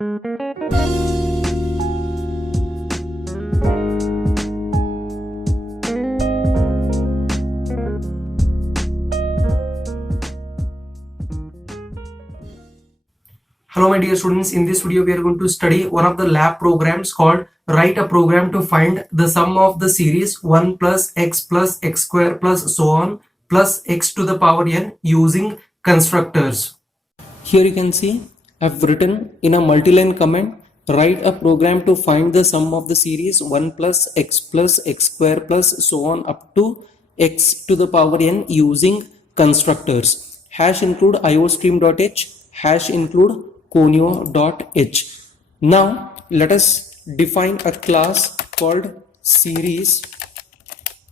Hello my dear students, in this video we are going to study one of the lab programs called write a program to find the sum of the series 1 plus x square plus so on plus x to the power n using constructors. Here you can see I've written in a multi-line comment, write a program to find the sum of the series 1 plus x square plus so on up to x to the power n using constructors. Hash include iostream.h, hash include conio.h. Now let us define a class called series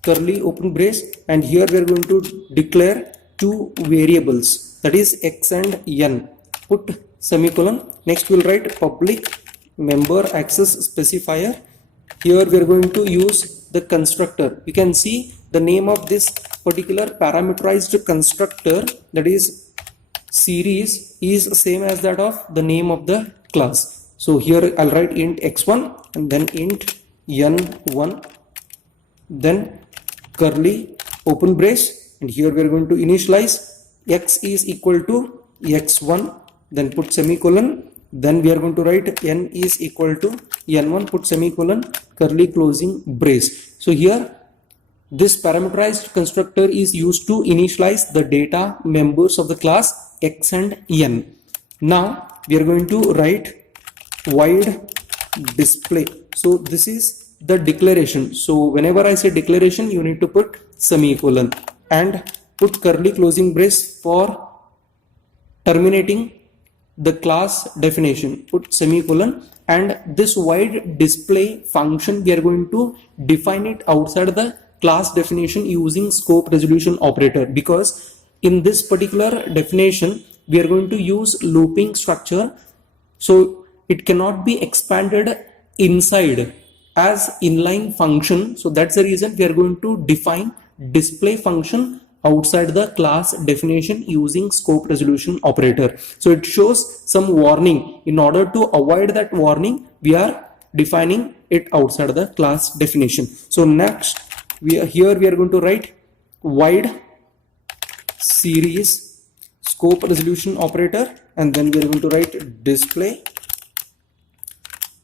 curly open brace, and here we are going to declare two variables, that is x and n. Put semicolon. Next we'll write public member access specifier. Here we are going to use the constructor. You can see the name of this particular parameterized constructor, that is series, is same as that of the name of the class. So here I'll write int x1 and then int n1, then curly open brace, and here we are going to initialize x is equal to x1, then put semicolon, then we are going to write n is equal to n1, put semicolon, curly closing brace. So here this parameterized constructor is used to initialize the data members of the class x and n. Now we are going to write void display. So this is the declaration. So whenever I say declaration, you need to put semicolon and put curly closing brace for terminating the class definition, put semicolon, and this void display function we are going to define it outside the class definition using scope resolution operator, because in this particular definition we are going to use looping structure, so it cannot be expanded inside as inline function. So that's the reason we are going to define display function outside the class definition using scope resolution operator. So it shows some warning. In order to avoid that warning, we are defining it outside the class definition. So next we are going to write void series scope resolution operator, and then we are going to write display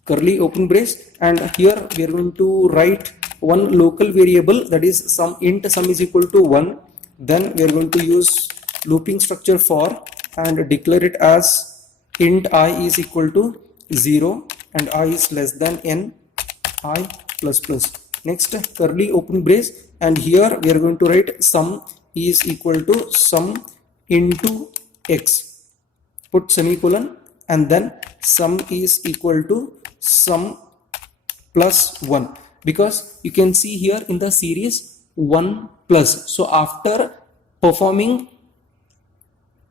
curly open brace, and here we are going to write one local variable, that is sum is equal to 1. Then we are going to use looping structure for and declare it as int I is equal to 0 and I is less than n I plus plus. Next curly open brace, and here we are going to write sum is equal to sum into x, put semicolon, and then sum is equal to sum plus 1, because you can see here in the series 1 plus. So after performing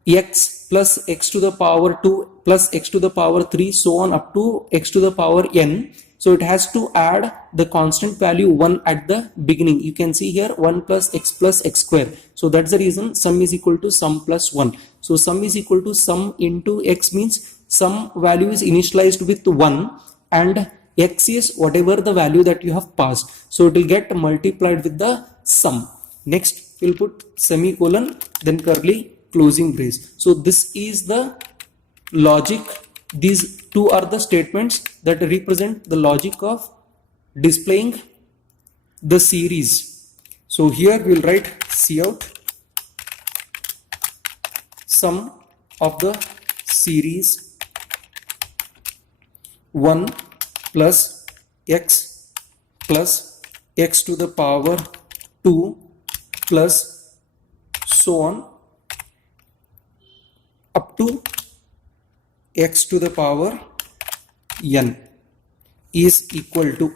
x plus x to the power 2 plus x to the power 3 so on up to x to the power n, so it has to add the constant value 1 at the beginning. You can see here 1 plus x square. So that's the reason sum is equal to sum plus 1. So sum is equal to sum into x means some value is initialized with 1 and x is whatever the value that you have passed. So it will get multiplied with the sum. Next we'll put semicolon, then curly closing brace. So this is the logic. These two are the statements that represent the logic of displaying the series. So here we'll write cout sum of the series 1 plus x to the power 2 plus so on up to x to the power n is equal to,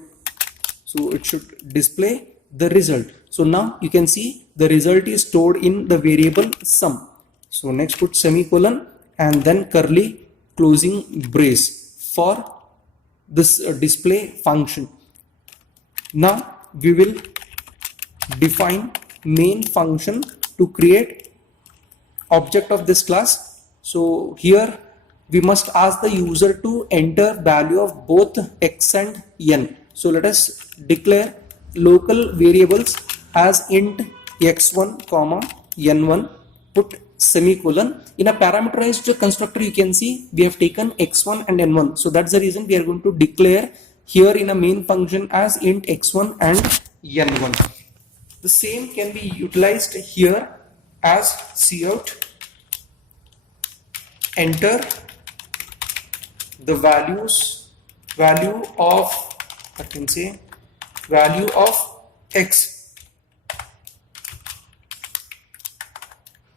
so it should display the result. So now you can see the result is stored in the variable sum. So next put semicolon and then curly closing brace for this display function. Now we will define main function to create object of this class. So here we must ask the user to enter value of both x and n. So let us declare local variables as int x1 comma n1, put semicolon. In a parameterized constructor, you can see we have taken x1 and n1. So that's the reason we are going to declare here in a main function as int x1 and n1. The same can be utilized here as cout enter the value of, I can say, value of x.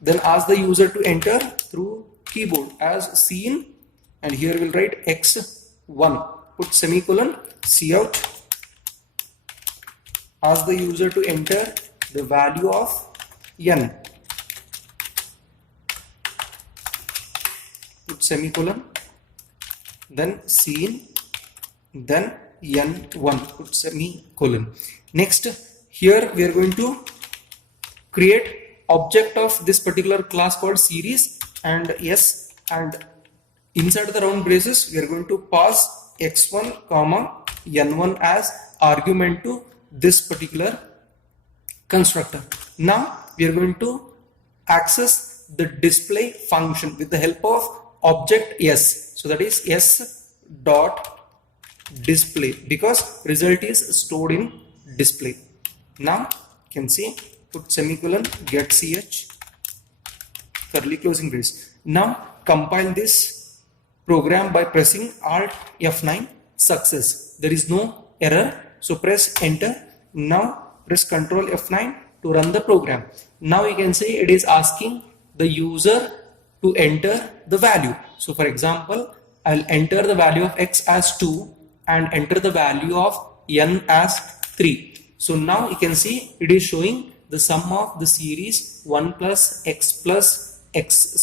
Then ask the user to enter through keyboard as seen, and here we'll write x1, put semicolon, cout, ask the user to enter the value of n, put semicolon, then seen, then n1, put semicolon. Next, here we are going to create object of this particular class called series, and yes, and inside the round braces we are going to pass x1 comma n1 as argument to this particular constructor. Now we are going to access the display function with the help of object s. So that is s dot display, because result is stored in display. Now you can see, put semicolon, get ch, curly closing brace. Now compile this program by pressing alt F9. Success, there is no error. So press enter. Now press Ctrl F9 to run the program. Now you can see it is asking the user to enter the value. So for example, I'll enter the value of x as 2 and enter the value of n as 3. So now you can see it is showing the sum of the series 1 plus x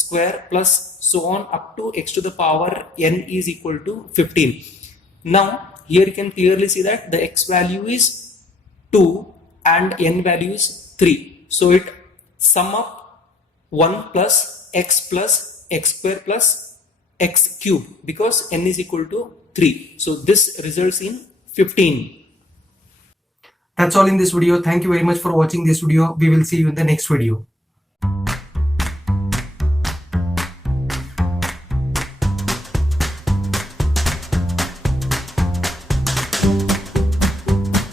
square plus so on up to x to the power n is equal to 15. Now here you can clearly see that the x value is 2 and n value is 3. So it sum up 1 plus x square plus x cube, because n is equal to 3. So this results in 15. That's all in this video. Thank you very much for watching this video. We will see you in the next video.